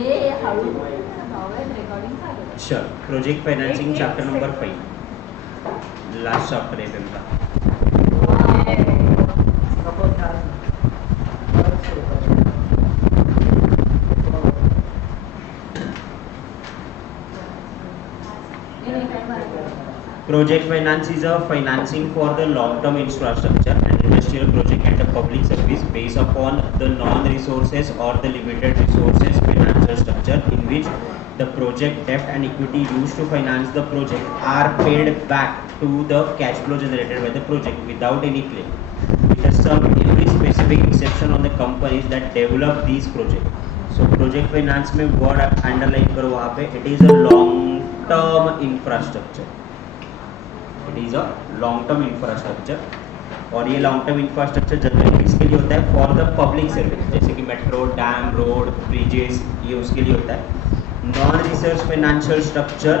ये हळू रेकॉर्डिंग चालू आहे. Sure. Project financing एक chapter number second. 5. Last chapter है Pemla. Project finance is a financing for the long-term infrastructure and industrial project and the public service based upon the non-resources or the limited resources financial structure in which the project debt and equity used to finance the project are paid back to the cash flow generated by the project without any claim. With a some every specific exception on the companies that develop these projects. So project finance में word underline करो वहाँ पे it is a long-term infrastructure. It is a long term infrastructure और ये long term infrastructure generally किसके लिए होता है? फॉर द पब्लिक सर्विस, जैसे कि मेट्रो, डैम, रोड, ब्रिजेस, ये उसके लिए होता है. Non research financial structure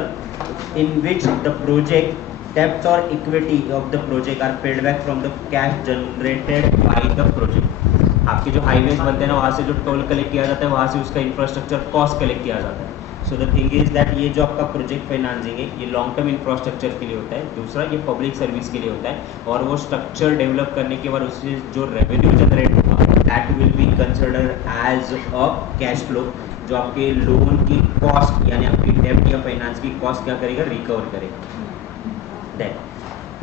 in which the project डेप्थ और equity of the project are paid back from the cash generated by the project. आपके जो हाईवेज बनते हैं ना, वहाँ से जो टोल कलेक्ट किया जाता है, वहाँ से उसका इंफ्रास्ट्रक्चर कॉस्ट कलेक्ट किया जाता है. So the thing is that ये जो आपका प्रोजेक्ट फाइनेंसिंग है, ये लॉन्ग टर्म इंफ्रास्ट्रक्चर के लिए होता है. दूसरा, ये पब्लिक सर्विस के लिए होता है. और वो स्ट्रक्चर डेवलप करने के बाद उससे जो रेवेन्यू जनरेट होगा that will be consider as a cash flow, जो आपके लोन की कॉस्ट यानी आपकी डेब्ट या फाइनेंस की कॉस्ट क्या करेगा? रिकवर करेगा. Then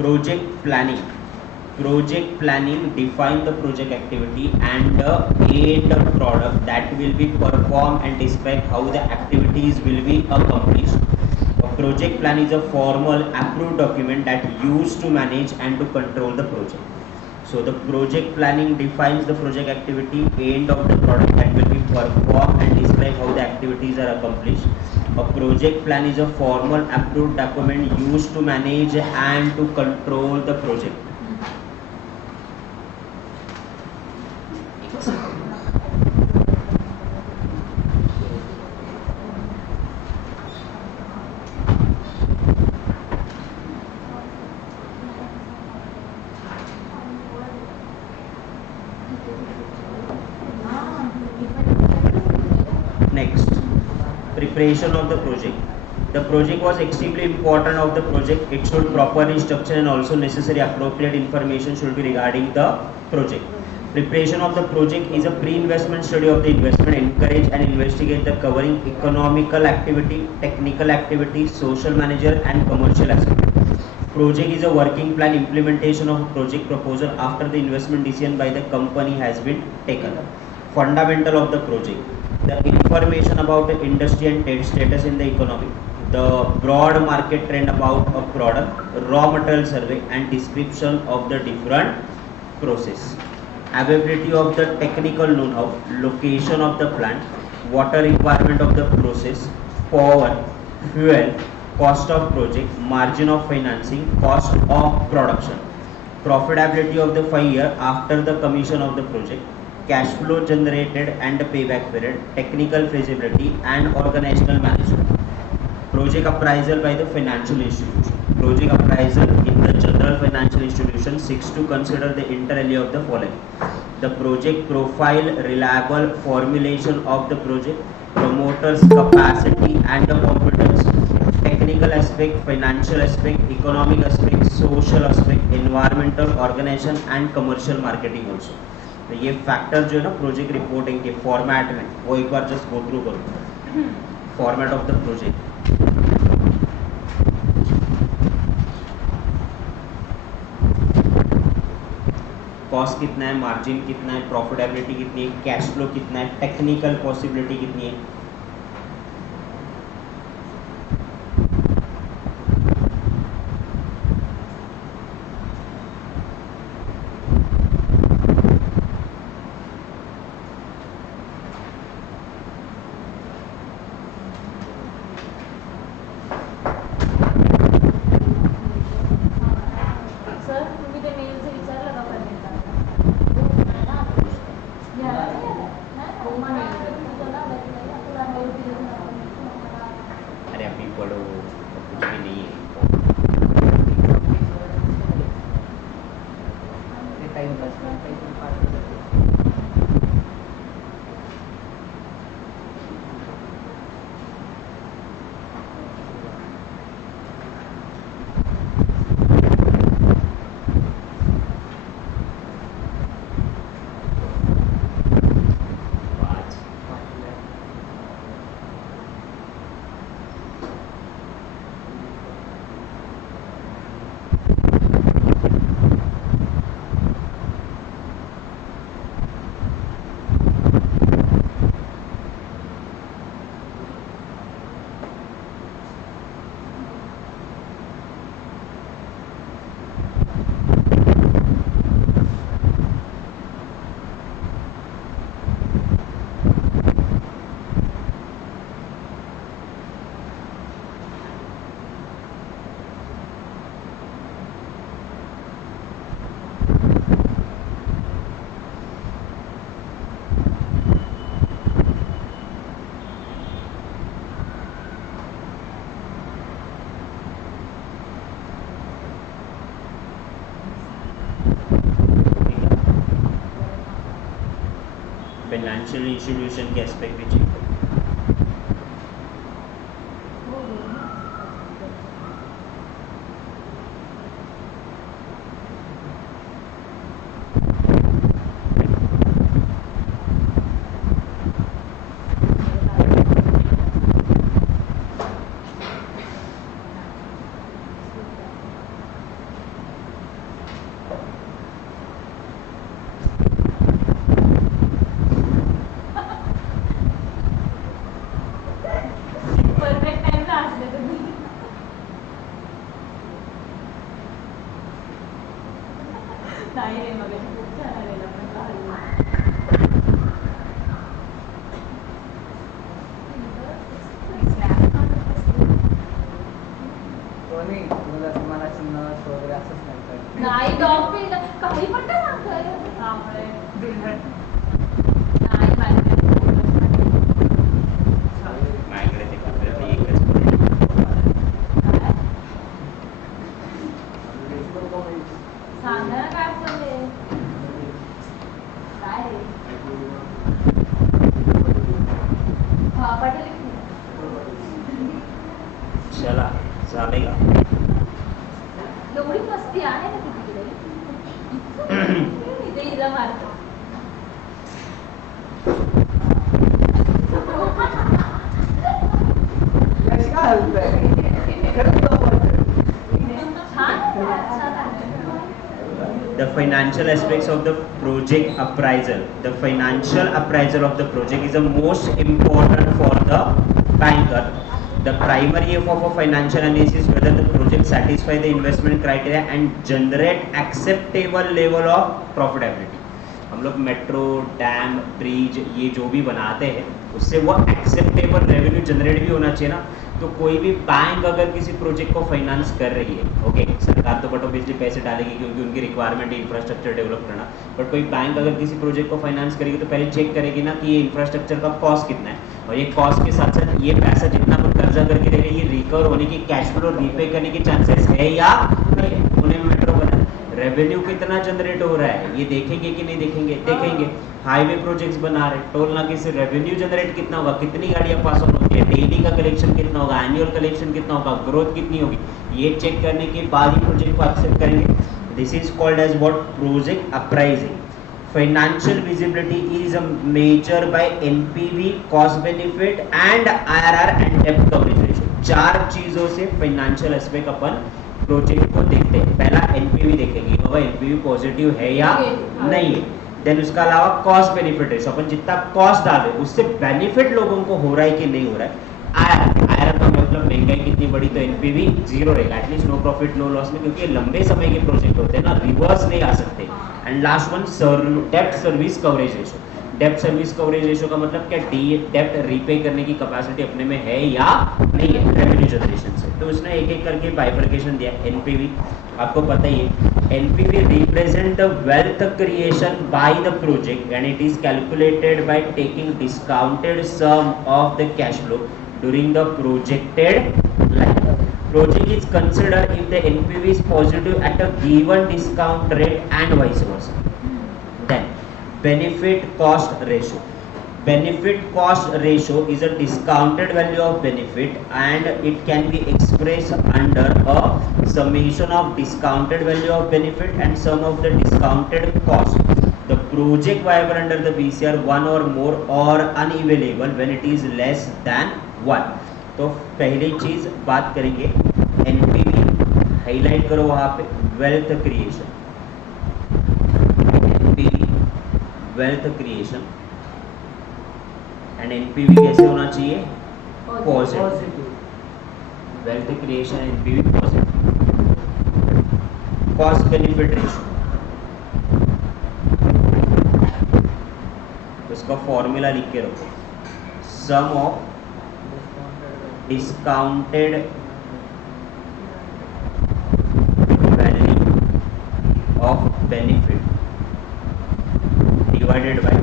project planning. Project planning define the project activity and the end product that will be performed and describe how the activities will be accomplished. A project plan is a formal approved document that used to manage and to control the project. So the project planning defines the project activity, end of the product that will be performed and describe how the activities are accomplished. A project plan is a formal approved document used to manage and to control the project. Next, preparation of the project. The project was extremely important of the project. It should properly structure and also necessary appropriate information should be regarding the project. Preparation of the project is a pre-investment study of the investment, encourage and investigate the covering economical activity, technical activity, social manager and commercial aspect. Project is a working plan implementation of a project proposal after the investment decision by the company has been taken. Fundamental of the project. The information about the industry and trade status in the economy, the broad market trend about a product, raw material survey and description of the different process, availability of the technical know-how, location of the plant, water requirement of the process, power, fuel, cost of project, margin of financing, cost of production, profitability of the 5 year after the commission of the project, cash flow generated and the payback period, technical feasibility and organizational management. Project appraisal by the financial institution. Project appraisal in the general financial institution seeks to consider the inter alia of the following: the project profile, reliable formulation of the project, promoters capacity and the competence, technical aspect, financial aspect, economic aspect, social aspect, environmental, organization and commercial marketing also. तो ये फैक्टर जो है ना project reporting के फॉर्मेट में, वो एक बार just go through करो. Format of the project. Cost कितना है, मार्जिन कितना है, प्रॉफिटेबिलिटी कितनी है, कैश फ्लो कितना है, टेक्निकल पॉसिबिलिटी कितनी है. सर तुम्ही ते मेलचं विचारलं का पर्यंत? अरे अभी पढ़ो, कुछ भी नहीं है. फाइनेंशियल इंस्टीट्यूशन के एस्पेक्ट भी चेक करेंगे। परफेक्ट टाइमला असले तुम्ही. नाही रे मग खूप छान आलेला पण कोणी तुला तुम्हाला चिन्ह वगैरे असंच नाही का? नाही डॉग काही पण काय सांगतोय त्यामुळे नाही माझ्याकडे ते कुठल्यातली एकच point. सांगा ना काय बोलले काय रे हा पाटील चला चालेगा. एवढी मस्ती आहे ना तिकडे इथे हिला मारतो कशी काय हलतंय? खरंच तुला वाटतंय? छान आहे. The financial aspects of the project appraisal. The financial appraisal of the project is the most important for the banker. The primary aim of a financial analysis is whether the project satisfy the investment criteria and generate acceptable level of profitability. हम लोग metro, dam, bridge ये जो भी बनाते हैं उससे वो acceptable revenue generate भी होना चाहिए ना. तो कोई भी बैंक अगर किसी प्रोजेक्ट को फाइनेंस कर रही है, ओके सरकार तो बट ऑब्वियसली पैसे डालेगी क्योंकि उनकी रिक्वायरमेंट है इंफ्रास्ट्रक्चर डेवलप करना. बट कोई बैंक अगर किसी प्रोजेक्ट को फाइनेंस करेगी तो पहले चेक करेगी ना कि ये इंफ्रास्ट्रक्चर का कॉस्ट कितना है, और ये कॉस्ट के साथ साथ ये पैसा जितना अपन कर्जा करके दे रहे हैं ये रिकवर होने की, कैश फ्लो रीपे करने के चांसेस है या नहीं है. पुणे में मेट्रो बना है, रेवेन्यू कितना जनरेट हो रहा है ये देखेंगे कि नहीं देखेंगे? देखेंगे. हाईवे प्रोजेक्ट्स बना रहे, टोल नाके से रेवेन्यू जनरेट कितना होगा, कितनी गाड़ियां पास ऑन होती है, डेली का कलेक्शन कितना होगा, एनुअल कलेक्शन कितना होगा, ग्रोथ कितनी होगी, ये चेक करने के बाद ही प्रोजेक्ट को एक्सेप्ट करेंगे. This is called as what? Project appraising. Financial viability is measured by NPV, cost benefit and IRR and डेब्ट कवरेज रेशियो. चार चीजों से फाइनेंशियल एस्पेक्ट अपन प्रोजेक्ट को देखते हैं. पहला एनपीवी देखेंगे, बाबा एनपीवी पॉजिटिव है या नहीं है. देन उसका अलावा कॉस्ट बेनिफिट रेशियो, अपन जितना कॉस्ट डाले उससे बेनिफिट लोगों को हो रहा है कि नहीं हो रहा है. आईआरआर का मतलब महंगाई कितनी बड़ी तो एनपीवी जीरो रहेगा, at least no profit no loss में, क्योंकि लंबे समय के प्रोजेक्ट होते हैं ना, रिवर्स नहीं आ सकते. एंड लास्ट वन डेब्ट सर्विस कवरेज रेशियो. डेब्ट सर्विस कवरेज रेशियो का मतलब क्या? डेब्ट रीपे करने की कैपेसिटी अपने में है या नहीं है रेवेन्यू जनरेशन से. तो उसने एक एक करके बाइफर्केशन दिया. एनपीवी आपको पता ही है, NPV represent the wealth creation by the project and it is calculated by taking discounted sum of the cash flow during the projected life. Project is considered if the NPV is positive at a given discount rate and vice versa. Then benefit cost ratio. Benefit cost ratio is a discounted value of benefit and it can be expressed under a summation of discounted value of benefit and sum of the discounted cost. The project viable under the BCR one or more or unavailable when it is less than 1. तो पहली चीज बात करेंगे NPV, highlight करो वहां पे, wealth creation. NPV wealth creation and NPV कैसे होना चाहिए? Positive. Wealth creation NPV positive. Cost benefit ratio, उसका फॉर्मूला लिख के रखो. सम of discounted value of benefit divided by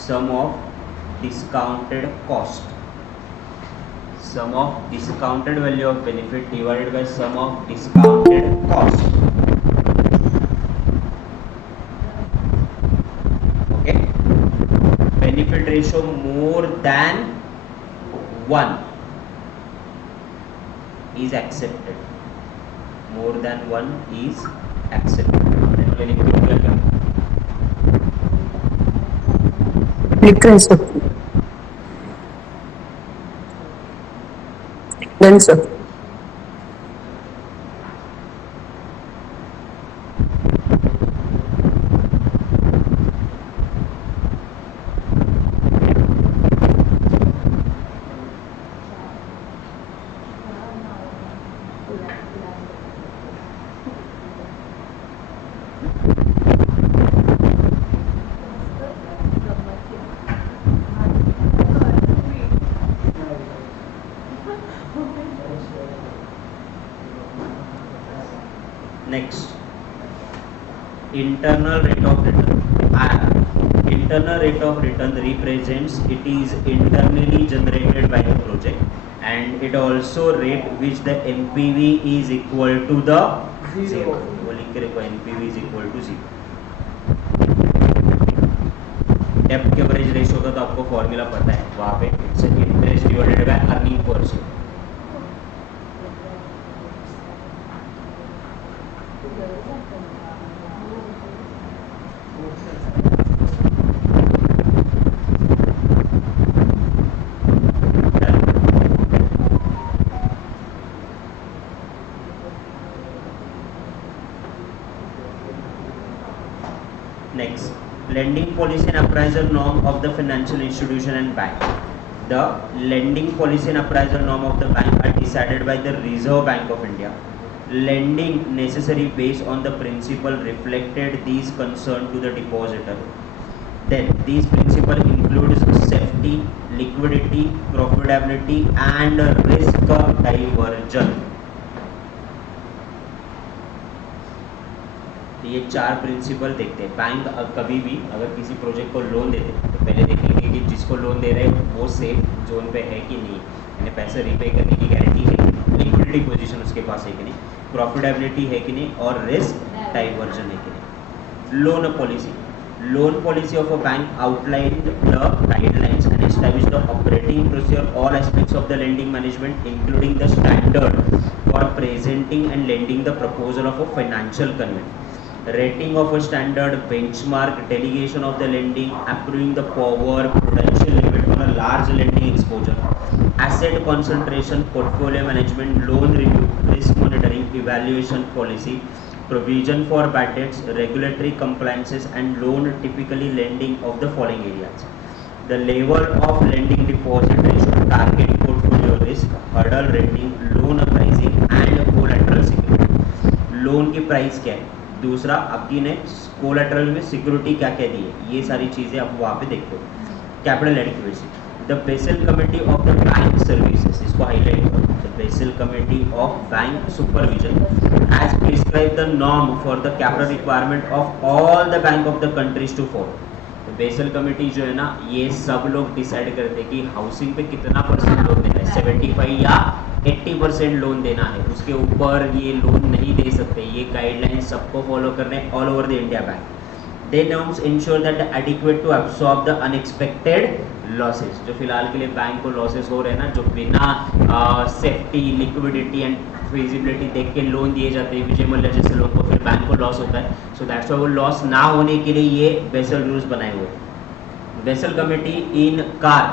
sum of discounted cost. Sum of discounted value of benefit divided by sum of discounted cost. Okay. ratio more than 1 is accepted. More than 1 is accepted. हमने वाले लिख के क्या क्या लिख रहे sir done sir Next, internal rate of return. Internal rate of return represents it is internally generated by the project, and it also rate which the NPV is equal to the zero. वो लिख के रखो NPV is equal to 0. Depth coverage ratio का तो आपको फॉर्मूला पता है, वहाँ पे it's interest divided by earning per share. Next, lending policy and appraisal norm of the financial institution and bank. The lending policy and appraisal norm of the bank are decided by the Reserve Bank of India. Lending necessary based on the principle reflected these concerned to the depositor. Then these principle includes safety, liquidity, profitability and risk diversion. ये चार प्रिंसिपल देखते हैं. बैंक कभी भी अगर किसी प्रोजेक्ट को लोन देते हैं तो पहले देखेंगे कि जिसको लोन दे रहे हैं वो सेफ जोन पे है कि नहीं, यानी पैसे रीपे करने की गारंटी है कि नहीं, लिक्विडिटी पोजीशन उसके पास है कि नहीं, प्रॉफिटेबिलिटी है कि नहीं, और रिस्क डाइवर्जन है कि नहीं. Loan policy of a bank outline the guidelines and establish the operating procedure all aspects of the lending management including the standard for presenting and lending the proposal of a financial convent. Rating of a standard, benchmark, delegation of the lending, approving the power, prudential limit on a large lending exposure, asset concentration, portfolio management, loan review, risk monitoring, evaluation policy, provision for bad debts, regulatory compliances, and loan typically lending of the following areas. The level of lending deposit ratio, target portfolio risk, hurdle rating, loan appraising, and collateral security. Loan की प्राइस क्या है, दूसरा आपकी ने कोलैटरल में सिक्योरिटी क्या क्या दी है, ये सारी चीज़ें आप वहाँ पे देखते हो. Capital adequacy, the Basel committee of the bank services, इसको हाईलाइट करो. The Basel committee of bank supervision has prescribe the norm for the capital requirement of all the bank of the countries to follow. Basel committee जो है ना, ये सब लोग डिसाइड करते हैं कि हाउसिंग पे कितना परसेंट लोन देना है, 75 या 80% लोन देना है, उसके ऊपर ये लोन नहीं दे सकते. ये गाइडलाइन सबको फॉलो करने all over the India bank. They norms ensure that adequate to absorb the unexpected losses. जो फिलहाल के लिए बैंक को लॉसेस हो रहे हैं ना, जो बिना सेफ्टी, लिक्विडिटी एंड फिजिबिलिटी देख के लोन दिए जाते हैं, विजय मल्ल्या जैसे लोगों को, फिर बैंक को लॉस होता है. सो दैट्स व्हाई वो लॉस ना होने के लिए ये बेसल रूल्स बनाए हुए हैं. Basel committee in car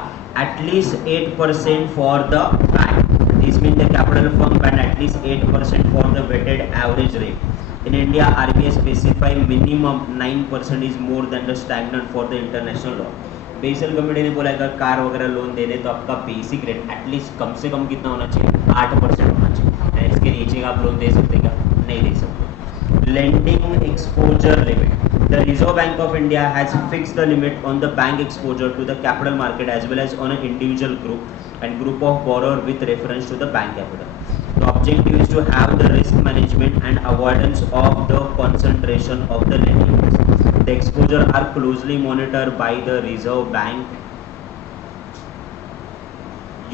at least 8% for the bank. This means the capital firm can at least 8% for the weighted average rate. In India, RBI specify minimum 9% is more than the stagnant for the international law. Basal committee ने बोला अगर कार वगैरह लोन दे दे तो आपका basic rate at least कम से कम कितना होना चाहिए, 8% होना चाहिए. इसके नीचे का आप लोन दे सकते क्या, नहीं दे सकते. Lending exposure limit, the Reserve Bank of India has fixed the limit on the bank exposure to the capital market as well as on an individual group and group of borrower with reference to the bank capital. The objective is to have the risk management and avoidance of the concentration of the lending risk. The exposure are closely monitored by the Reserve Bank.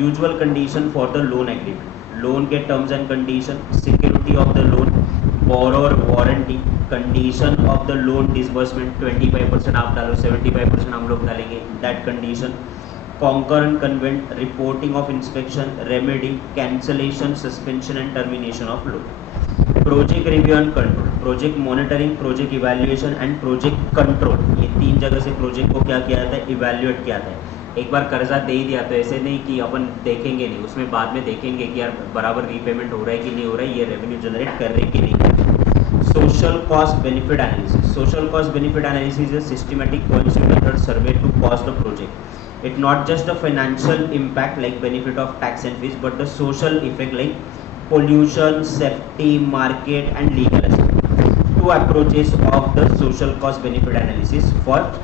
Usual condition for the loan agreement, loan के terms and condition, security of the loan, borrower warranty, condition of the loan disbursement, 25% आप डालो, 75% हम लोग डालेंगे, that condition, concurrent convent, reporting of inspection, remedy, cancellation, suspension and termination of loan. Project review and control, project monitoring, project evaluation and project control, ये तीन जगह से प्रोजेक्ट को क्या किया जाता है, इवैल्यूएट किया जाता है। एक बार कर्जा दे ही दिया तो ऐसे नहीं कि अपन देखेंगे नहीं, उसमें बाद में देखेंगे कि यार बराबर रीपेमेंट हो रहा है कि नहीं हो रहा है, ये रेवेन्यू जनरेट कर रहे हैं कि नहीं। Social cost benefit analysis, social cost benefit analysis is systematic cohesive method survey to cost the project. It not just the financial impact like benefit of tax and fees, but the social effect like pollution, safety, market and legal aspect. Two approaches of the social cost benefit analysis. First,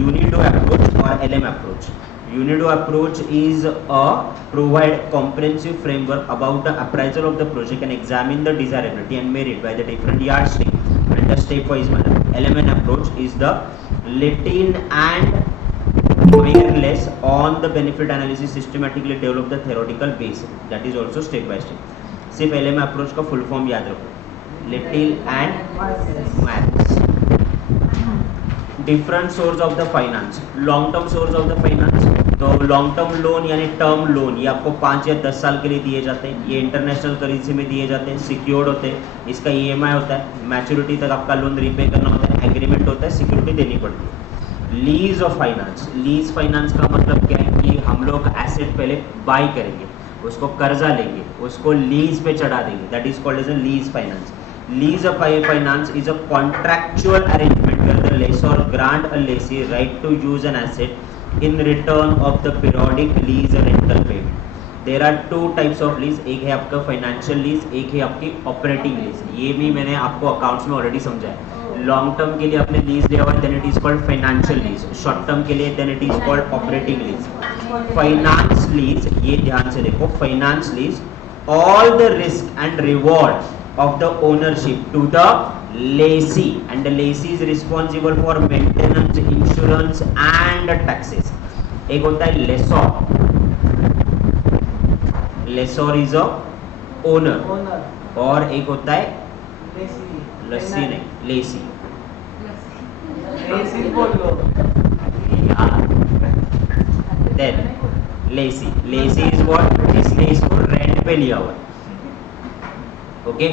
UNIDO approach or LM approach. UNIDO approach is a provide comprehensive framework about the appraisal of the project and examine the desirability and merit by the different yardstick and the stepwise manner. LMN approach is the Latin and wireless on the benefit analysis systematically develop the theoretical base, that is also step by step. सिर्फ LM approach का full form याद रखो, little and maths. Different source of the finance, long term source of the finance, तो long term loan यानी term loan ये आपको 5 या 10 साल के लिए दिए जाते हैं, ये इंटरनेशनल करेंसी में दिए जाते हैं, सिक्योर्ड होते हैं, इसका EMI होता है, मैच्योरिटी तक आपका लोन रीपे करना होता है, एग्रीमेंट होता है, सिक्योरिटी देनी पड़ती है। Lease of finance, lease finance का मतलब क्या है कि हम लोग एसेट पहले बाई करेंगे, उसको कर्जा लेंगे, उसको लीज पे चढ़ा देंगे, that is called as a lease finance. Lease of finance is a contractual arrangement where the lessor grant a lessee right to use an asset in return of the periodic lease and rental payment. There are two types of lease, एक है आपका financial lease, एक है आपकी operating lease. ये भी मैंने आपको अकाउंट्स में ऑलरेडी समझाया। लॉन्ग टर्म के लिए आपने लीज लिया हुआ है, then it is called financial lease. Short term के लिए then it is called operating lease. Finance lease, ये ध्यान से देखो, finance lease all the risk and reward of the ownership to the lessee and the lessee is responsible for maintenance, insurance and taxes. एक होता है lessor, lessor is a owner, और एक होता है लस्सी नहीं lessee, then lessee, lessee is what, जिसने इसको रेंट पे लिया हुआ है। ओके,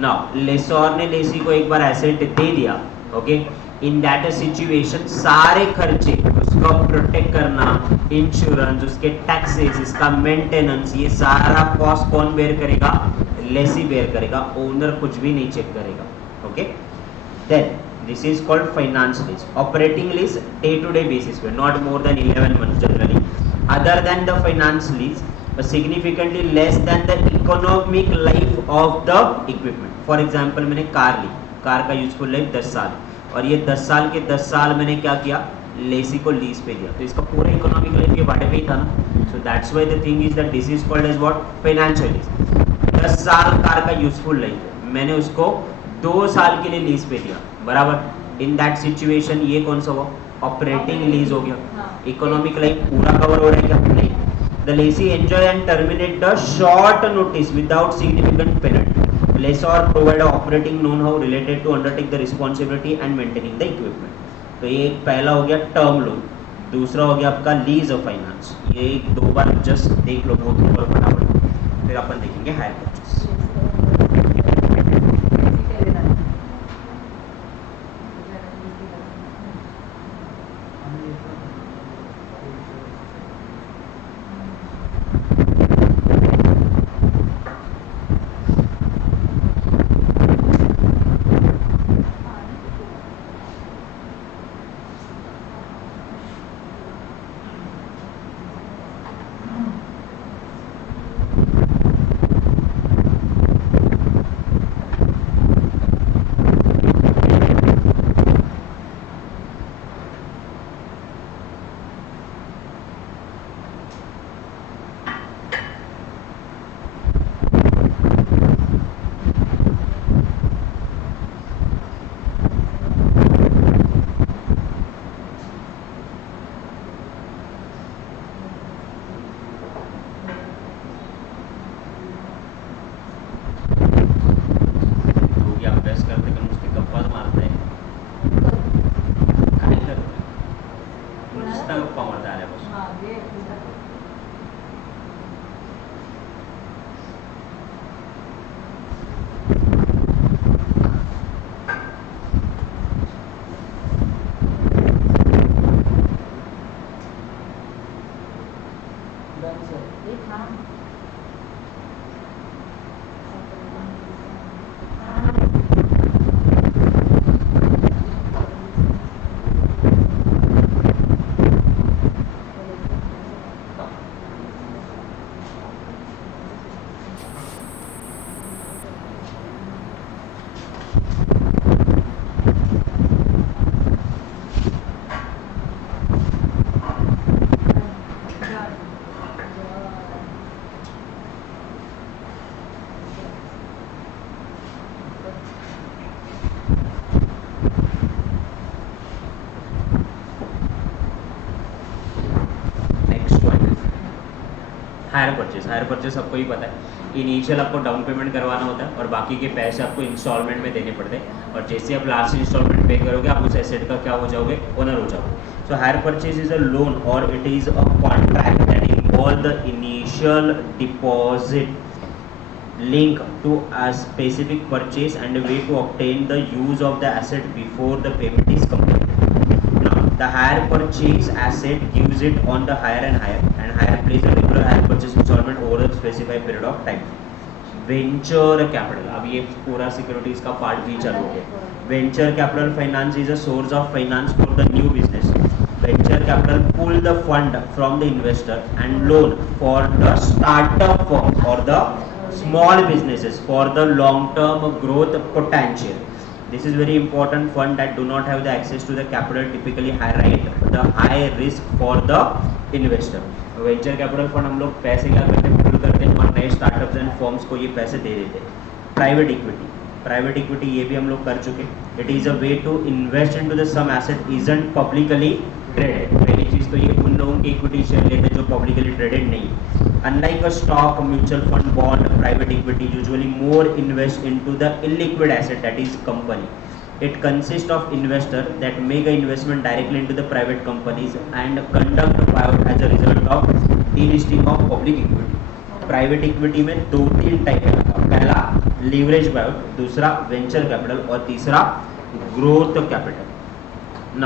नाउ लेसोर ने लेसी को एक बार एसेट दे दिया, ओके, इन दैट सिचुएशन सारे खर्चे, उसको प्रोटेक्ट करना, इंश्योरेंस, उसके टैक्सेस, इसका मेंटेनेंस, ये सारा कॉस्ट कौन बेयर करेगा, लेसी बेयर करेगा, ओनर कुछ भी नहीं चेक करेगा। Okay, then this is called finance lease. Operating lease day to day basis पे, not more than 11 months generally, other than the finance lease, but significantly less than the economic life of the equipment. For example, मैंने कार ली, कार का useful life 10 साल, और ये 10 साल के 10 साल मैंने क्या किया, लेसी को लीज पे दिया, तो इसका पूरा इकोनॉमिक लाइफ ये बाटे पे ही था ना। So that's why the thing is that this is called as what, financial lease. 10 साल कार का यूजफुल लाइफ है, मैंने उसको 2 साल के लिए लीज पे दिया, बराबर। इन दैट सिचुएशन ये कौन सा हुआ, ऑपरेटिंग लीज हो गया। इकोनॉमिक लाइफ पूरा कवर हो रहा है क्या, नहीं। The lessee enjoy and terminate the short notice without significant penalty. Lessor provide operating know how related to undertake the responsibility and maintaining the equipment. तो ये पहला हो गया टर्म लोन, दूसरा हो गया आपका लीज ऑफ फाइनेंस। ये 2 बार जस्ट देख लो बहुत ऊपर फटाफट, फिर अपन देखेंगे हायर परचेस। Done sir. ये थांब. Next one, hire purchase. Hire purchase सबको ही पता है, इनिशियल आपको डाउन पेमेंट करवाना होता है और बाकी के पैसे आपको इंस्टॉलमेंट में देने पड़ते हैं, और जैसे आप लास्ट इंस्टॉलमेंट पे करोगे आप उस एसेट का क्या हो जाओगे, ओनर हो जाओगे. So hire purchase is a loan और it is a contract that involve the initial deposit link to a specific purchase and a way to obtain the use of the asset before the payment is completed. Now, the hire purchase asset gives it on the hire and hire plays a regular hire purchase installment over a specified period of time. Venture capital, अब ये पूरा सिक्योरिटीज का पार्ट भी चालू हो गया. Venture capital finance is a source of finance for the new business. Venture capital pull the fund from the investor and loan for the startup firm or the small businesses for the long term growth potential. This is very important. Fund that do not have the access to the capital typically highlight the high risk for the investor. Venture capital fund हम लोग पैसे क्या करते हैं, पुल करते हैं और नए स्टार्टअप्स एंड फर्म्स को ये पैसे दे देते हैं. प्राइवेट इक्विटी, प्राइवेट इक्विटी ये भी हम लोग कर चुके. It is a way to invest into the some asset isn't publicly traded. पहली चीज़ तो ये उन लोगों के इक्विटी शेयर लेते हैं जो पब्लिकली ट्रेडेड नहीं है. Unlike a stock, mutual fund, bond, private equity usually more invest into the illiquid asset, that is company. It consists of investors that make an investment directly into the private companies and conduct buyout as a result of delisting of public equity. Private equity में दो तीन टाइप है. पहला leverage buyout, दूसरा venture capital और तीसरा growth capital.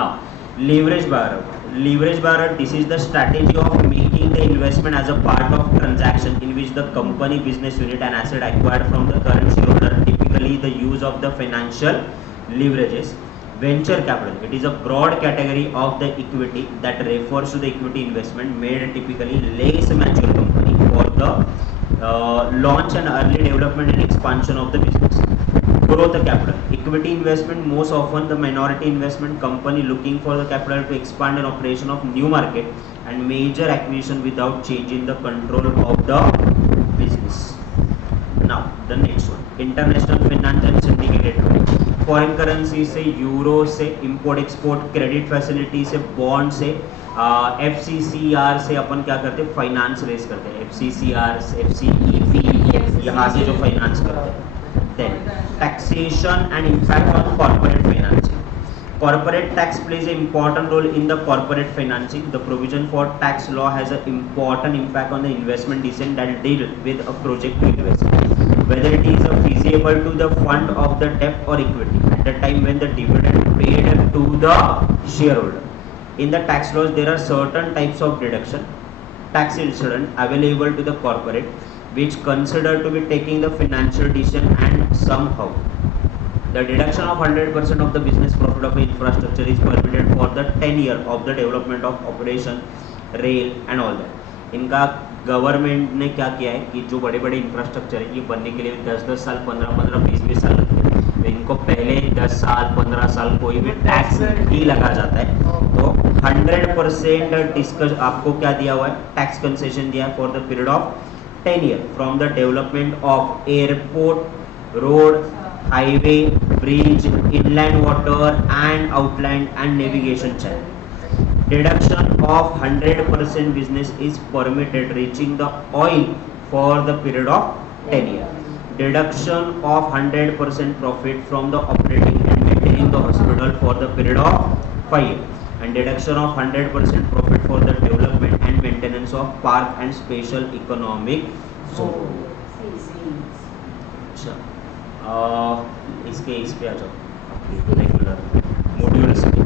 Now, leverage buyout. Leverage buyout, this is the strategy of making the investment as a part of transaction in which the company, business unit and asset acquired from the current shareholder, typically the use of the financial leverages. Venture capital, it is a broad category of the equity that refers to the equity investment made typically less mature company for the launch and early development and expansion of the business. Growth capital, equity investment, most often the minority investment company looking for the capital to expand an operation of new market and major acquisition without changing the control of the business. Now the next one, international finance and syndicated loan. Foreign currency से, यूरो से, import export, credit facility से, बॉन्ड से, FCCR से अपन क्या करते हैं, finance raise करते हैं. FCCR, FCEP, यहाँ से जो फाइनेंस करते हैं. Then taxation and impact on corporate financing. Corporate tax plays an important role in the corporate financing. The provision for tax law has an important impact on the investment decision that deal with a project to invest. Whether it is feasible to the fund of the debt or equity at the time when the dividend paid to the shareholder. In the tax laws, there are certain types of deduction, tax incident available to the corporate, which consider to be taking the financial decision and somehow the deduction of 100% of the business profit of infrastructure is permitted for the 10 year of the development of operation, rail and all that. इनका गवर्नमेंट ने क्या किया है कि जो बड़े बड़े इंफ्रास्ट्रक्चर है ये बनने के लिए 10-10 साल, 15-15, 20-20 साल लगते हैं. तो इनको पहले 10 साल 15 साल कोई भी टैक्स ही लगा जाता है. तो 100% डिस्कस आपको क्या दिया हुआ है, टैक्स कंसेशन दिया है for the period of 10 years from the development of airport, road, highway, bridge, inland water and outland and navigation channel. Deduction of 100% business is permitted reaching the oil for the period of 10 years. Deduction of 100% profit from the operating and maintaining the hospital for the period of 5 years. And deduction of 100% profit for the development and maintenance of park and special economic zone. अच्छा, इस पे आ जाओ, regular modules पे.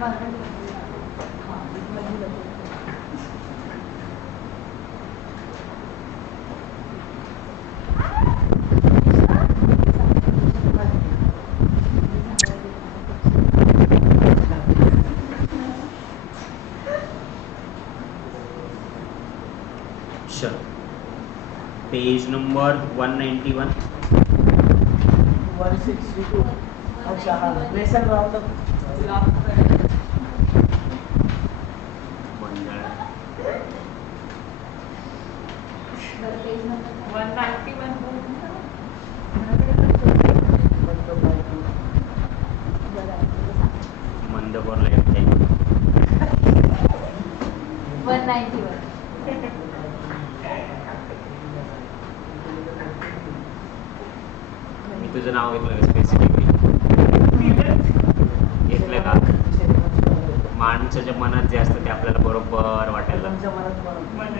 हाँ, मजबूत है। Sure. Page number 191. 162. अच्छा हाँ लेसन राउंड अप मंडळ 191 मंद पर लाईट आहे. 191 मी तुझं नाव घेतलं का स्पेसिफिकली घेतलं का? माणसाच्या मनात जे असतं ते आपल्याला बरोबर वाटायला लागतं. तुमच्या मनात म्हणून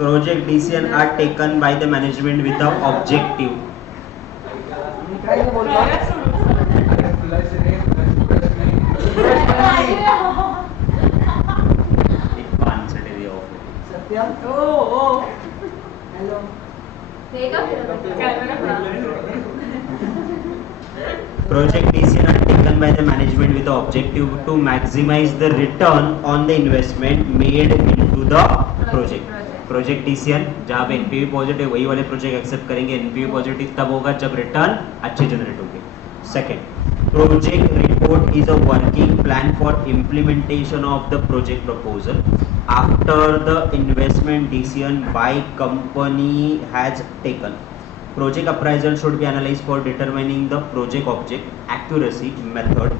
Project decision are taken by the management with the objective. मी काय नाही बोललो एक answer is off. सत्या हॅलो ते का Project decision are taken by the management with the objective to maximize the return on the investment made into the project. Project decision जब NPV positive वही वाले project accept करेंगे. NPV पॉजिटिव तब होगा जब रिटर्न अच्छे जनरेट होंगे. Second, project report is a working plan for implementation of the project proposal after the investment decision by company has taken. Project appraisal should be analyzed for determining the project object, accuracy, method,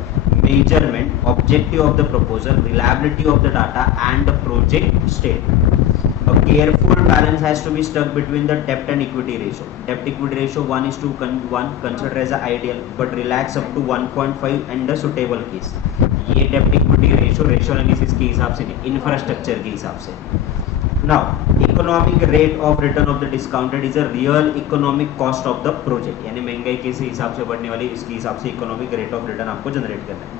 measurement, objective of the proposal, reliability of the data and the project state. A careful balance has to be struck between the debt and equity ratio. Debt equity ratio 1:1 considered as an ideal but relax up to 1.5 and the suitable case. ये debt equity ratio analysis के हिसाब से नहीं, इंफ्रास्ट्रक्चर के हिसाब से. Now, economic rate of return of the discounted is a real economic cost of the project. यानी महंगाई के हिसाब से बढ़ने वाली इसके हिसाब से इकोनॉमिक रेट ऑफ रिटर्न आपको जनरेट करना है.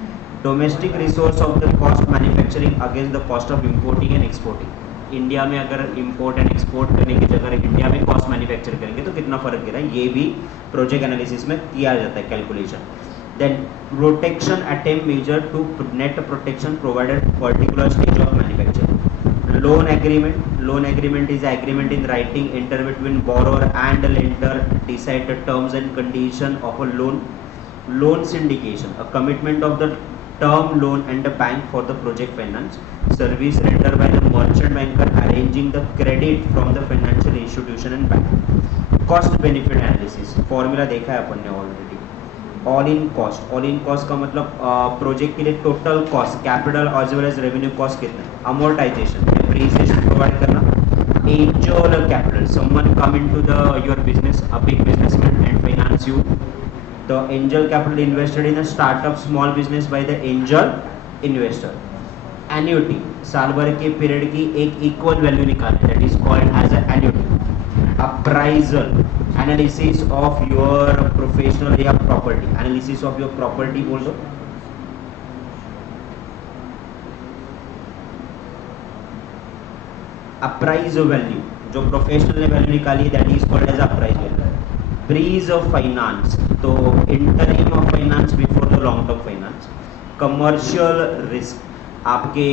Domestic resource of the cost manufacturing against the cost of importing and exporting. India में अगर इंपोर्ट एंड एक्सपोर्ट करने की जगह इंडिया में कॉस्ट मैन्युफैक्चर करेंगे तो कितना फर्क गिरा है, ये भी प्रोजेक्ट एनालिसिस में किया जाता है calculation. Then protection attempt measure to net protection provided particular stage of manufacturing. Loan agreement is agreement in writing enter between borrower and lender decide the terms and condition of a loan. Loan syndication, a commitment of the term loan and the bank for the project finance. Service rendered by the merchant banker arranging the credit from the financial institution and bank. Cost benefit analysis, formula देखा है अपन ने already. All in cost का मतलब project के लिए total cost capital as well as revenue cost कितना है. Amortisation depreciation provide करना. Angel capital, someone come into the your business, a big businessman and finance you. The angel capital invested in a startup small business by the angel investor. Annuity, साल भर के period की एक equal value निकालना, that is called as a annuity. Appraisal, analysis of your professional या property, analysis of your property बोल दो. Appraise value, जो प्रोफेशनल ने वैल्यू निकाली that is called as appraise value. Bridge of finance, तो interim of finance before the long term finance. Commercial risk, आपके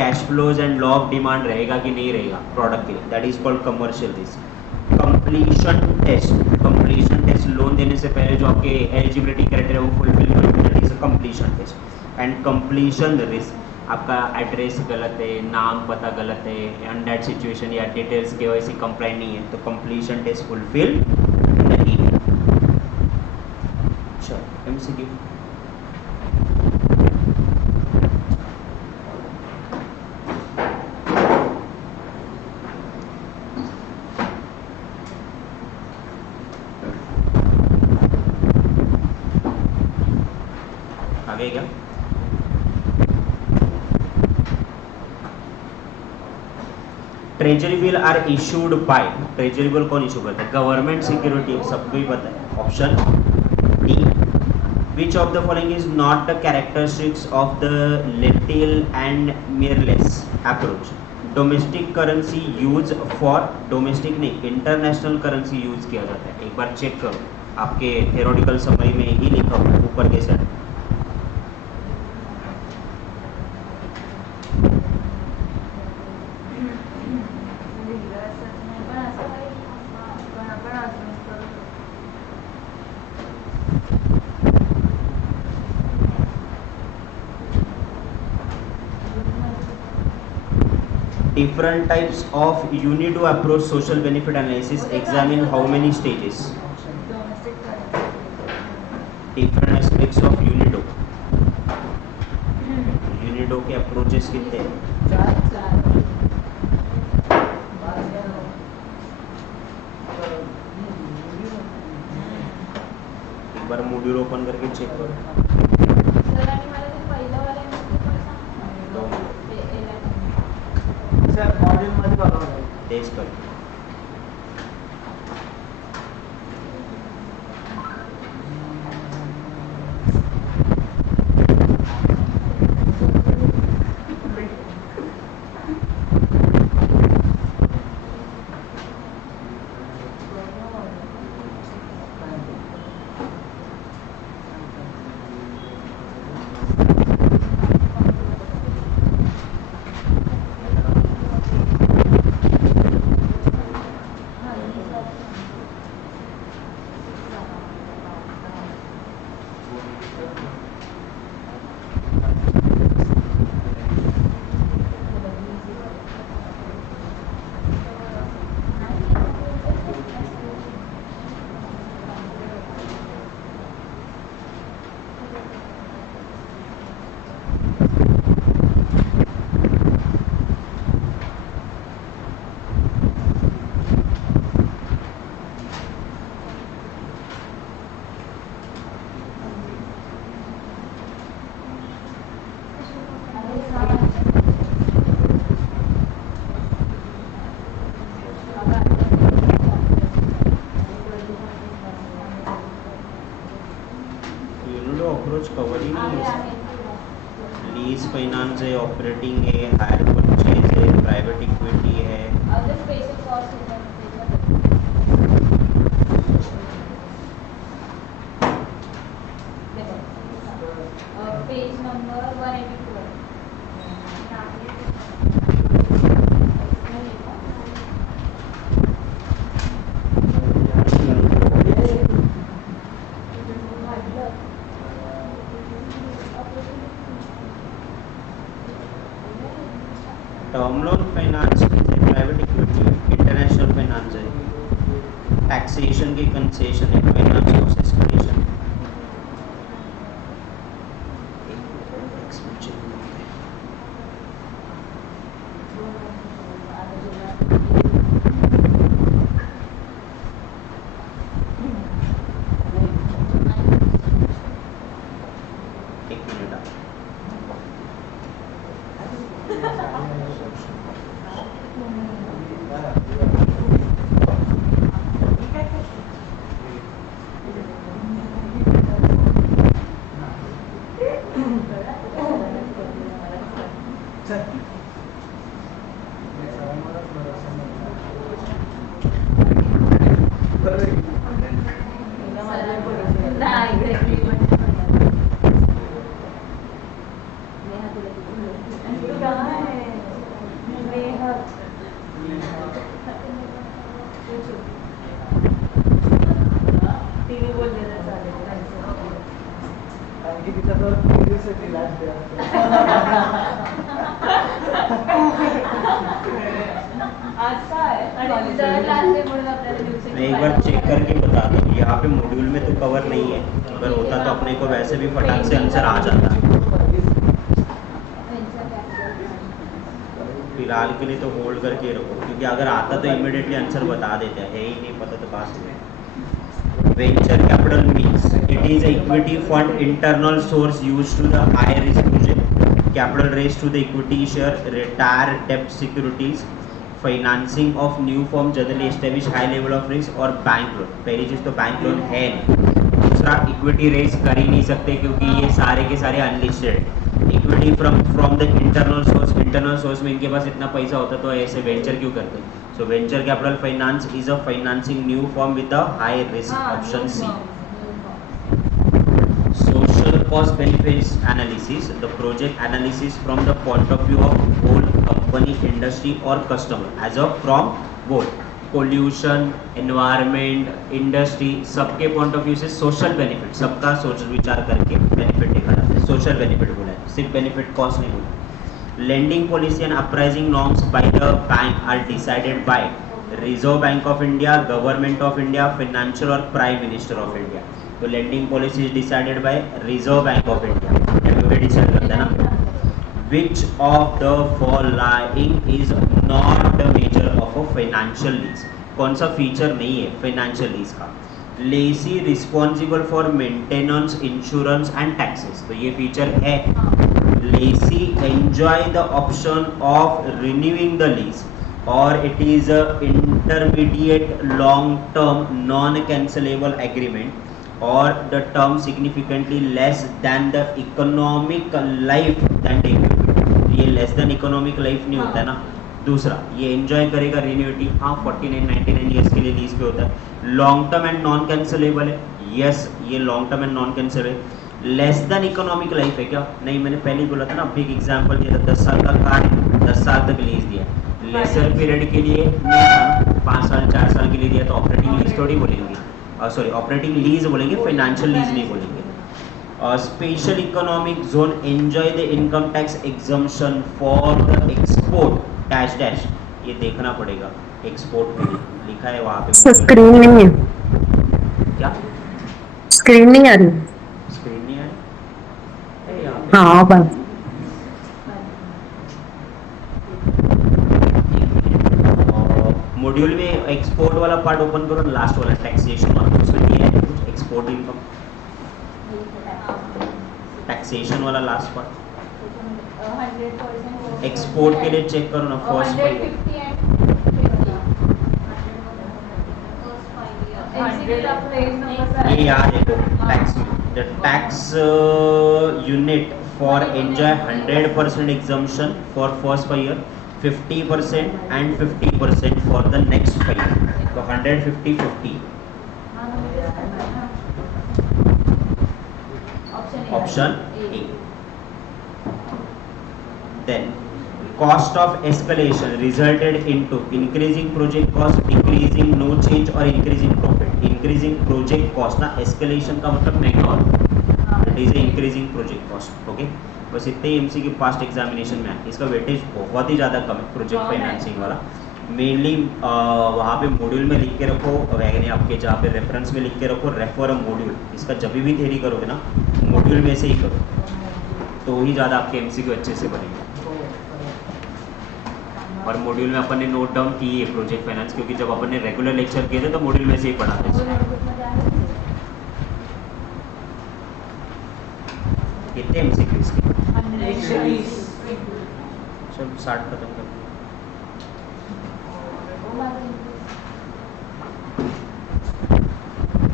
cash flows and law of demand रहेगा कि नहीं रहेगा प्रोडक्ट के लिए, that is called commercial risk. Completion test, loan देने से पहले जो आपके एलिजिबिलिटी क्राइटेरिया वो फुलफिल करना, is completion test. And completion risk, आपका एड्रेस गलत है, नाम पता गलत है, एंड दैट सिचुएशन या डिटेल्स केवाईसी कंप्लाइंट नहीं है तो कंप्लीशन टेस्ट फुलफिल नहीं है. अच्छा, एमसीक्यू. आगे क्या? Treasury bill are issued by, treasury bill कौन इशू करता है? गवर्नमेंट सिक्योरिटी, सबको ही पता है। Option D, which of the following is not the characteristics of the little and mirrorless approach? Domestic currency use for, domestic नहीं international currency use किया जाता है। एक बार चेक करो, आपके थ्योरेटिकल समरी में ही लिखा हुआ है ऊपर के side. Different types of UNIDO approach social benefit analysis examine how many stages? Different aspects of UNIDO. UNIDO के approaches कितने हैं? एक बार मॉड्यूल ओपन करके चेक करो। सर मॉड्यूल मध्ये बघा तेज कर। अप्रोच कवर ही नहीं है। लीज फाइनेंस है, ऑपरेटिंग है, हायर परचेज है, प्राइवेट इक्विटी है। Page number 184 term loan finance है, प्राइवेट इक्विटी, इंटरनेशनल फाइनेंस है, टैक्सेशन की कंसेशन है, फाइनेंस कॉस्ट एस्केलेशन। एक मिनट आप मैं एक बार चेक करके बता दूँ, यहाँ पे मॉड्यूल में तो कवर नहीं है। अगर होता तो अपने को वैसे भी फटाक से आंसर आ जाता। फिलहाल के लिए तो होल्ड करके रखो, क्योंकि अगर आता तो इमीडिएटली आंसर बता देते हैं। है ही नहीं पता तो पास में। Venture capital means it is a equity fund internal source used to the high risk project, capital raised to the equity share, retire debt securities, financing of new firm generally establish high level of risk और bank loan. पहली चीज तो bank loan है नहीं. दूसरा equity raise कर ही नहीं सकते क्योंकि ये सारे के सारे unlisted. Equity from the internal source में इनके पास इतना पैसा होता तो ऐसे वेंचर क्यों करते. So venture capital finance is a financing new firm with a high risk. Option C. Social cost benefits analysis, the project analysis from the point of view of whole company, industry or customer as a from both pollution, environment, industry, सबके point of view से social benefit, सबका सोच विचार करके benefit देखा जाता है. social benefit बोला है, सिर्फ benefit cost नहीं बोला. Lending policy and appraising norms by the bank are decided by Reserve Bank of India, Government of India, Financial or Prime Minister of India. तो lending policy is decided by Reserve Bank of India. everybody decide करता है ना. Which of the following is not the measure of a financial lease? कौन सा feature नहीं है financial lease का. Lessee responsible for maintenance, insurance and taxes. तो ये feature है. Lessee enjoy the option of renewing the lease or it is a intermediate long term non cancelable agreement or the term significantly less than the economic life than the equipment. ये less than economic life नहीं होता है ना. दूसरा ये enjoy करेगा रिन्यूटी. हाँ 49-99 years के लिए लीज पे होता है. Long term and non cancellable है. यस ये long term and non cancellable. Less than economic life है क्या. नहीं मैंने पहले ही बोला था ना. अभी एक एग्जांपल दिया था 10 साल का कार है 10 साल तक लीज दिया. लेसर पीरियड के लिए नहीं था 5 साल 4 साल के लिए दिया तो ऑपरेटिंग लीज थोड़ी बोलेंगे. सॉरी ऑपरेटिंग लीज बोलेंगे फाइनेंशियल लीज नहीं बोलेंगे. Special economic zone enjoy the income tax exemption for the export dash dash. ये देखना पड़ेगा एक्सपोर्ट के लिए लिखा है वहाँ पे. स्क्रीन नहीं है. क्या स्क्रीन नहीं आ रही. स्क्रीन नहीं आ रही. हाँ बस मॉड्यूल में एक्सपोर्ट वाला पार्ट ओपन करो. लास्ट वाला टैक्सेशन वाला उसमें दिया है कुछ एक्सपोर्ट इनकम टैक्सेशन वाला लास्ट पार्ट. 100% एक्सपोर्ट के लिए चेक करो ना फर्स्ट 150 and ये याद देखो tax the tax unit for enjoy 100% exemption for first 5 year 50% and 50% for the next 5 year. तो 150-50 option A. Then cost of escalation resulted into increasing project cost, decreasing no change or increasing profit. Increasing project cost ना escalation का मतलब महंगा होता है. It is a increasing project cost. Okay. बस इतने ही एमसी के पास्ट एग्जामिनेशन में है. इसका वेटेज बहुत ही ज़्यादा कम है प्रोजेक्ट फाइनेंसिंग वाला. मेनली वहाँ पे मॉड्यूल में लिख के रखो यानी आपके जहाँ पे रेफरेंस में लिख के रखो रेफर अ मॉड्यूल. इसका जब भी थ्योरी करोगे ना मॉड्यूल में से ही करो तो ही ज़्यादा आपके एमसीक्यू अच्छे से बनेंगे. और मॉड्यूल में अपन ने नोट डाउन की है प्रोजेक्ट फाइनेंस क्योंकि जब अपन ने रेगुलर लेक्चर किए थे तो मॉड्यूल में से ही पढ़ाते थे. कितने एमसीक्यू इसके 120. चल 60 खत्म कर.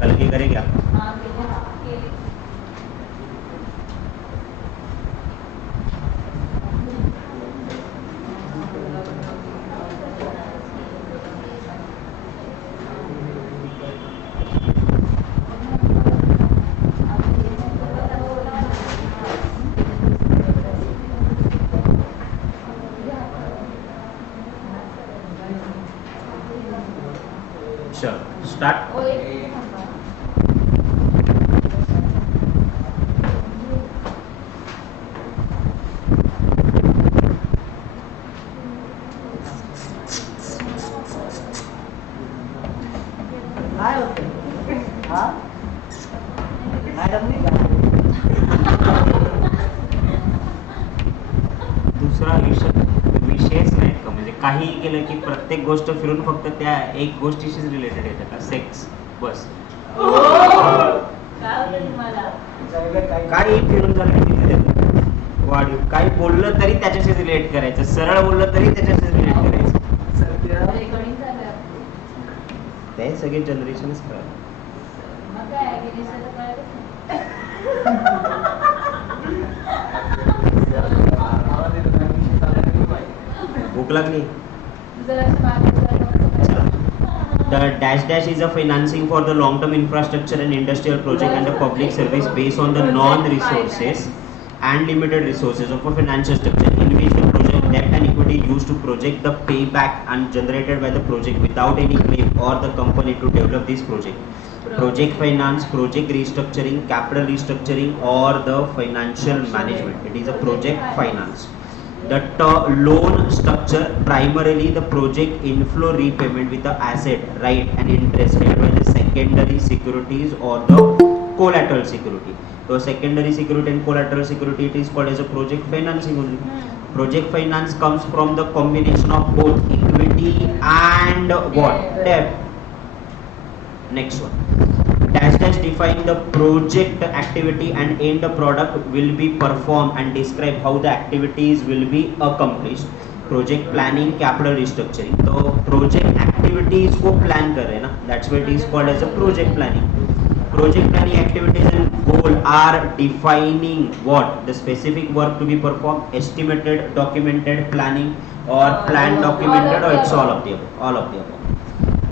कल के करें क्या. स्टार्ट. काय होते हा मॅडम नाही का दुसरा विषयच नाही का म्हणजे काही केलं की प्रत्येक गोष्ट फिरून फक्त त्या एक गोष्टीशीच रिलेटेड येतं का सेक्स बस. काय होतं तुम्हाला? विचारलं काय काही फिरून झालं की तिथे देतो. वाढीव काही बोललं तरी त्याच्याशी रिलेट करायचं, सरळ बोललं तरी त्याच्याशी रिलेट करायचं. रेकॉर्डिंग झालं आपलं. ते सगळे जनरेशनच खराब. मग काय गिरीशाचं कळलंच नाही. आवाज येतो ना, मी शेताला गेलो पाहिजे. भूक लागली. जरा असं मागे चला. The dash dash is a financing for the long-term infrastructure and industrial project and a public service based on the non-resources and limited resources of a financial structure in which the project debt and equity used to project the payback and generated by the project without any claim or the company to develop this project. Project finance, project restructuring, capital restructuring or the financial management. It is a project finance. The loan structure primarily the project inflow repayment with the asset, right, and interest paid by the secondary securities or the collateral security. So secondary security and collateral security, it is called as a project financing only. Project finance comes from the combination of both equity and what? Debt. Next one. Dash dash define the project activity and end product will be performed and describe how the activities will be accomplished. Project planning, capital restructuring. तो project activities को plan कर रहे हैं ना, that's why it is called as a project planning. Project planning activities and goal are defining what the specific work to be performed, estimated, documented, planning or planned, documented, or it's all of the above. All of the above.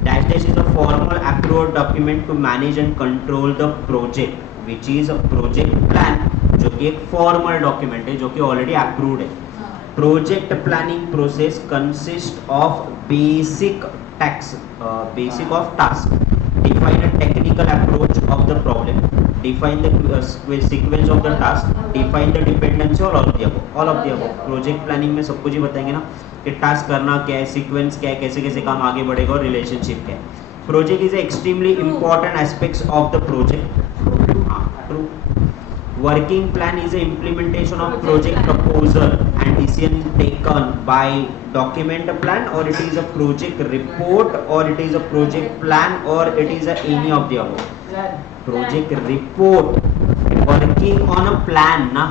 Dash dash is a formal approved document to manage and control the project, which is a project plan, जो कि एक formal document है जो कि already approved है. Project planning process consists of basic of task. Define a technical approach of the problem. Define the sequence of the task. Define the dependency or all of the above. All of the above. Project planning में सब कुछ ही बताएंगे ना कि टास्क करना क्या है, सीक्वेंस क्या है, कैसे कैसे काम आगे बढ़ेगा और रिलेशनशिप क्या है. Project is extremely important aspects of the project. True. Working plan is a implementation of project proposal and decision taken by document plan, or it is a project report, or it is a project plan, or it is a any of the above. Project report, working on a plan na,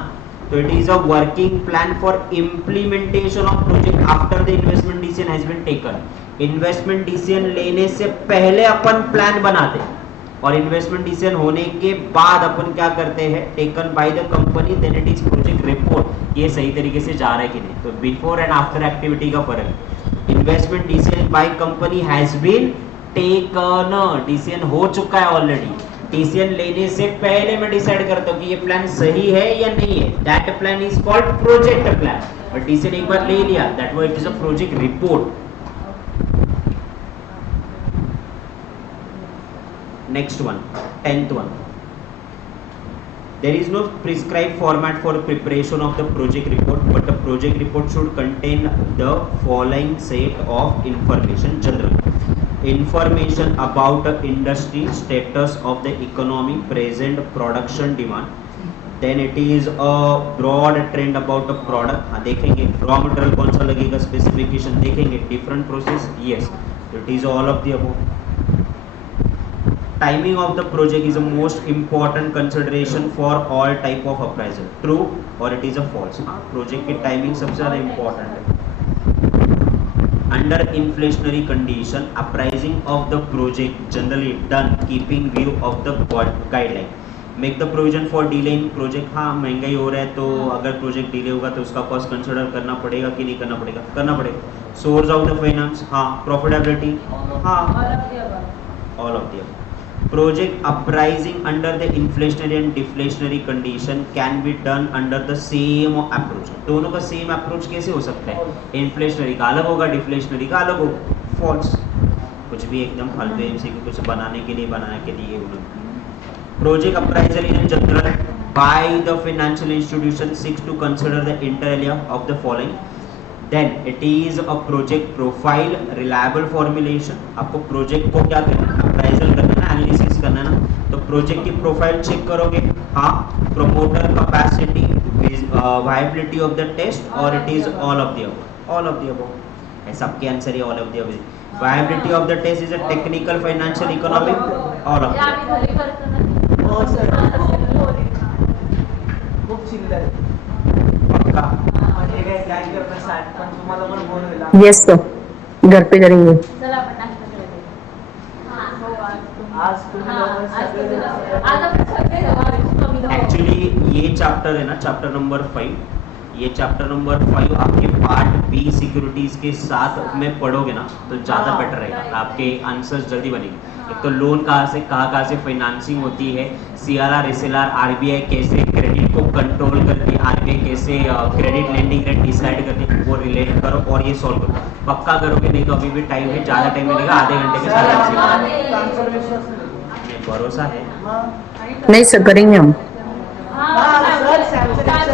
so it is a working plan for implementation of project after the investment decision has been taken. Investment decision लेने से पहले अपन प्लान बनाते हैं और investment decision होने के बाद अपन क्या करते हैं, taken by the company, then it is project report. ये सही तरीके से जा रहा है कि नहीं. तो बिफोर एंड आफ्टर एक्टिविटी का फर्क. Investment decision by company has been taken, decision हो चुका है ऑलरेडी. डिसीजन लेने से पहले मैं डिसाइड करता हूँ कि ये प्लान सही है या नहीं है. That plan is called project plan. But decision एक बार ले लिया, that was it is a project report. Next one, 10th one. There is no prescribed format for preparation of the project report, but the project report should contain the following set of information. General information about the industry, status of the economy, present production demand. Then it is a broad trend about the product. हाँ देखेंगे raw material कौन सा लगेगा, specification देखेंगे, different process, yes, it is all of the above. Timing of the project is the most important consideration for all type of appraisal. True or it is a false. Project की टाइमिंग सबसे ज़्यादा इम्पोर्टेंट है. Under inflationary condition, appraising of the project generally done keeping view of the guideline. Make the provision for delay in project. हाँ महंगाई हो रहा है तो अगर प्रोजेक्ट डिले होगा तो उसका कॉस्ट कंसिडर करना पड़ेगा कि नहीं करना पड़ेगा, करना पड़ेगा. सोर्स ऑफ द फाइनेंस, हाँ. प्रॉफिटेबिलिटी, हाँ. All of the above. Project appraising under the inflationary and deflationary condition can be done under the same approach. दोनों का सेम अप्रोच कैसे हो सकता है? इन्फ्लेशनरी का अलग होगा, डिफ्लेशनरी का अलग होगा. फॉल्स. कुछ भी एकदम फालतू एमसीक्यू कुछ बनाने के लिए Project appraisal in general by the financial institution seeks to consider the inter alia of the following. Then it is a project profile, reliable formulation. आपको प्रोजेक्ट को क्या करना है, अप्राइजल करना है, एनालिसिस करना है ना. तो प्रोजेक्ट की प्रोफाइल चेक करोगे, हाँ. Promoter capacity, viability of the test, और it is all of the above. All of the above. सबके आंसर ही all of the above. Viability of the test is a technical, financial, economic, all of ते आम्ही घरी करतो ना. हो, सर. हो. खूप चिल्लर आहे. पक्का म्हणजे काय करणार साठ पण तुम्हाला पण बोलवेल. यस तो घर पे करेंगे. चला आपण नाश्ता करायला. हो, आज तुम्ही लोकं सगळे आज आपण सगळे कमी जाऊ. एक्चुअली ये चैप्टर है ना, चैप्टर नंबर 5, ये चैप्टर नंबर 5 आपके पार्ट बी सिक्योरिटीज के साथ में पढ़ोगे ना तो ज़्यादा हाँ। बेटर रहेगा, आपके आंसर्स जल्दी बनेंगे. एक तो लोन कहाँ से फाइनेंसिंग होती है, CRR SLR RBI कैसे क्रेडिट को कंट्रोल करती है, RBI कैसे क्रेडिट लेंडिंग रेट डिसाइड करती है, वो रिलेट करो और ये सॉल्व करो. पक्का करोगे, नहीं तो अभी भी टाइम है, ज़्यादा टाइम मिलेगा, आधे घंटे के साथ आप सीखोगे. आन्सर विश्वास नाही. भरोसा है. मग नहीं सर करेंगे हम.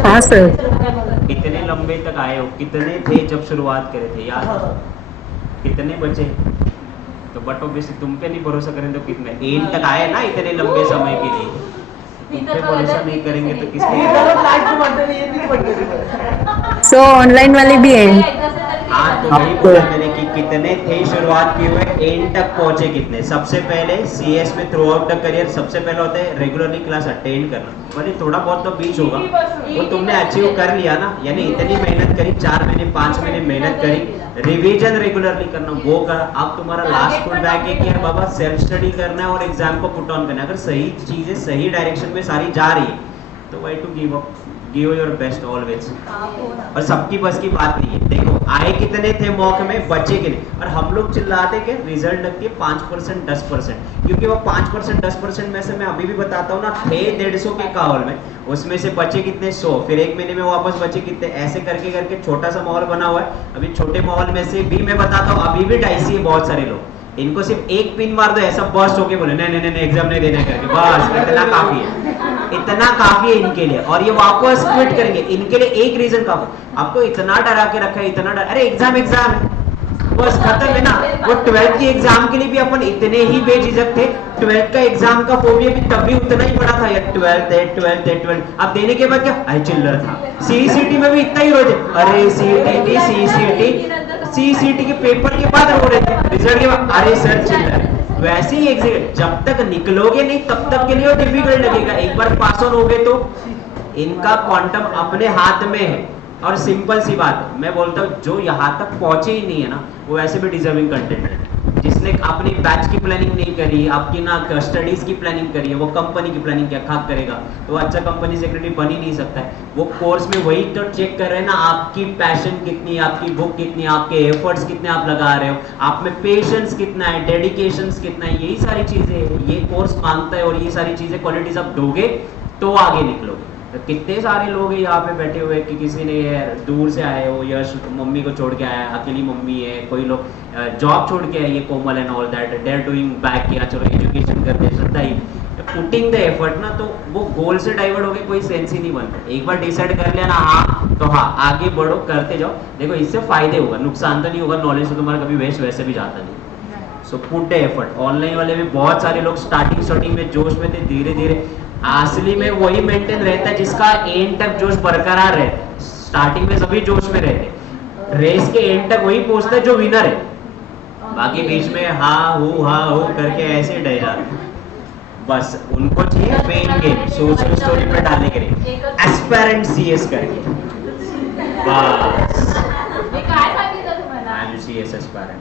हाँ, सर. कितने लंबे तक आए हो, कितने थे जब शुरुआत करे थे याद है? कितने बचे? तो बट ऑब्वियसली तुम पे नहीं भरोसा करें तो कितने एंड तक आए ना इतने लंबे समय के लिए. तुम पे भरोसा नहीं करेंगे तो किस पे मी करेंगे? दररोज लाईट म्हणते मी येते पडते. सो ऑनलाइन वाले भी हैं. हाँ तो वही बोला मैंने कि कितने थे शुरुआत किए हुए, एंड तक पहुंचे कितने. सबसे पहले CS में थ्रू आउट द करियर सबसे पहले होता है रेगुलरली क्लास अटेंड करना. भले थोड़ा बहुत तो बीच होगा, वो तुमने अचीव कर लिया ना, यानी इतनी मेहनत करी, 4 महीने 5 महीने मेहनत करी, रिवीजन रेगुलरली करना वो करा. अब तुम्हारा लास्ट फुल बैक है कि यार बाबा सेल्फ स्टडी करना है और एग्जाम को पुट ऑन करना है. अगर सही चीजें सही डायरेक्शन में सारी जा रही है तो why to give up, give your best always. और सबकी बस की बात नहीं है. देखो आए कितने थे मौके में, बचे के नहीं. और हम लोग चिल्लाते कि रिजल्ट लगती है 5% 10%, क्योंकि वो 5% 10% में से मैं अभी भी बताता हूँ ना, थे 150 के काहौल में, उसमें से बचे कितने 100, फिर एक महीने में वापस बचे कितने, ऐसे करके करके छोटा सा माहौल बना हुआ है. अभी छोटे माहौल में से भी मैं बताता हूँ, अभी भी डाइसी है बहुत सारे लोग. इनको सिर्फ एक पिन मार दो, ऐसा बस्ट होके बोले नहीं नहीं नहीं एग्जाम नहीं देना करके, बस इतना काफी है, इतना काफी है इनके लिए. और ये वापस क्विट करेंगे. इनके लिए एक रीजन काफी. आपको इतना डरा के रखा है, इतना डर, अरे एग्जाम है बस खत्म है ना. वो 12th की एग्जाम के लिए भी अपन इतने ही बेझिझक थे. 12th का एग्जाम का फोबिया भी तब भी उतना ही बड़ा था यार. 12th. अब देने के बाद क्या आई चिल्लर था. CCT में भी इतना ही रोए थे, अरे CCT के पेपर के बाद रो रहे थे, रिजल्ट के बाद अरे सर चिल्लर. वैसे ही एग्जिट जब तक निकलोगे नहीं तब तक के लिए वो डिफिकल्ट लगेगा. एक बार पास ऑन हो गए तो इनका क्वांटम अपने हाथ में है. और सिंपल सी बात है, मैं बोलता हूँ जो यहाँ तक पहुंचे ही नहीं है ना, वो वैसे भी डिजर्विंग कंटेंट है. जिसने अपनी बैच की प्लानिंग नहीं करी, आपकी ना स्टडीज की प्लानिंग करी है, वो कंपनी की प्लानिंग क्या खाक करेगा, तो वो अच्छा कंपनी सेक्रेटरी बन ही नहीं सकता है. वो कोर्स में वही तो चेक कर रहे हैं ना, आपकी पैशन कितनी, आपकी बुक कितनी, आपके एफर्ट्स कितने आप लगा रहे हो, आप में पेशेंस कितना है, डेडिकेशन कितना है, यही सारी चीजें ये कोर्स मांगता है. और ये सारी चीजें क्वालिटीज आप दोगे तो आगे निकलोगे. तो कितने सारे लोग हैं यहाँ पे बैठे हुए कि किसी ने दूर से आए हो, यश मम्मी को छोड़ के आया, अकेली मम्मी है, कोई लोग जॉब छोड़ के आए, ये Komal and all that, they are doing back किया, चलो एजुकेशन करते हैं, श्रद्धा ही पुटिंग द एफर्ट ना. तो वो गोल से डाइवर्ट हो गए, कोई सेंस ही नहीं बनता. एक बार डिसाइड कर लिया ना हाँ तो हाँ, आगे बढ़ो, करते जाओ. देखो इससे फायदे होगा, नुकसान तो नहीं होगा. नॉलेज तो तुम्हारा कभी वेस्ट वैसे भी जाता नहीं. So put the effort. Online वाले भी बहुत सारे लोग स्टार्टिंग में जोश में थे, धीरे धीरे असली में वही मेंटेन रहता है जिसका एंड तक जोश बरकरार रहता है. स्टार्टिंग में सभी जोश में रहते, रेस के एंड तक वही पहुंचता है जो विनर है. बाकी बीच में हाँ हो करके ऐसे डर जाते. बस उनको चाहिए पेन गेम सोशल स्टोरी पे डालने के लिए, एस्पायरेंट CS करके बस. काय सांगितलं तुम्हाला? I am CS aspirant.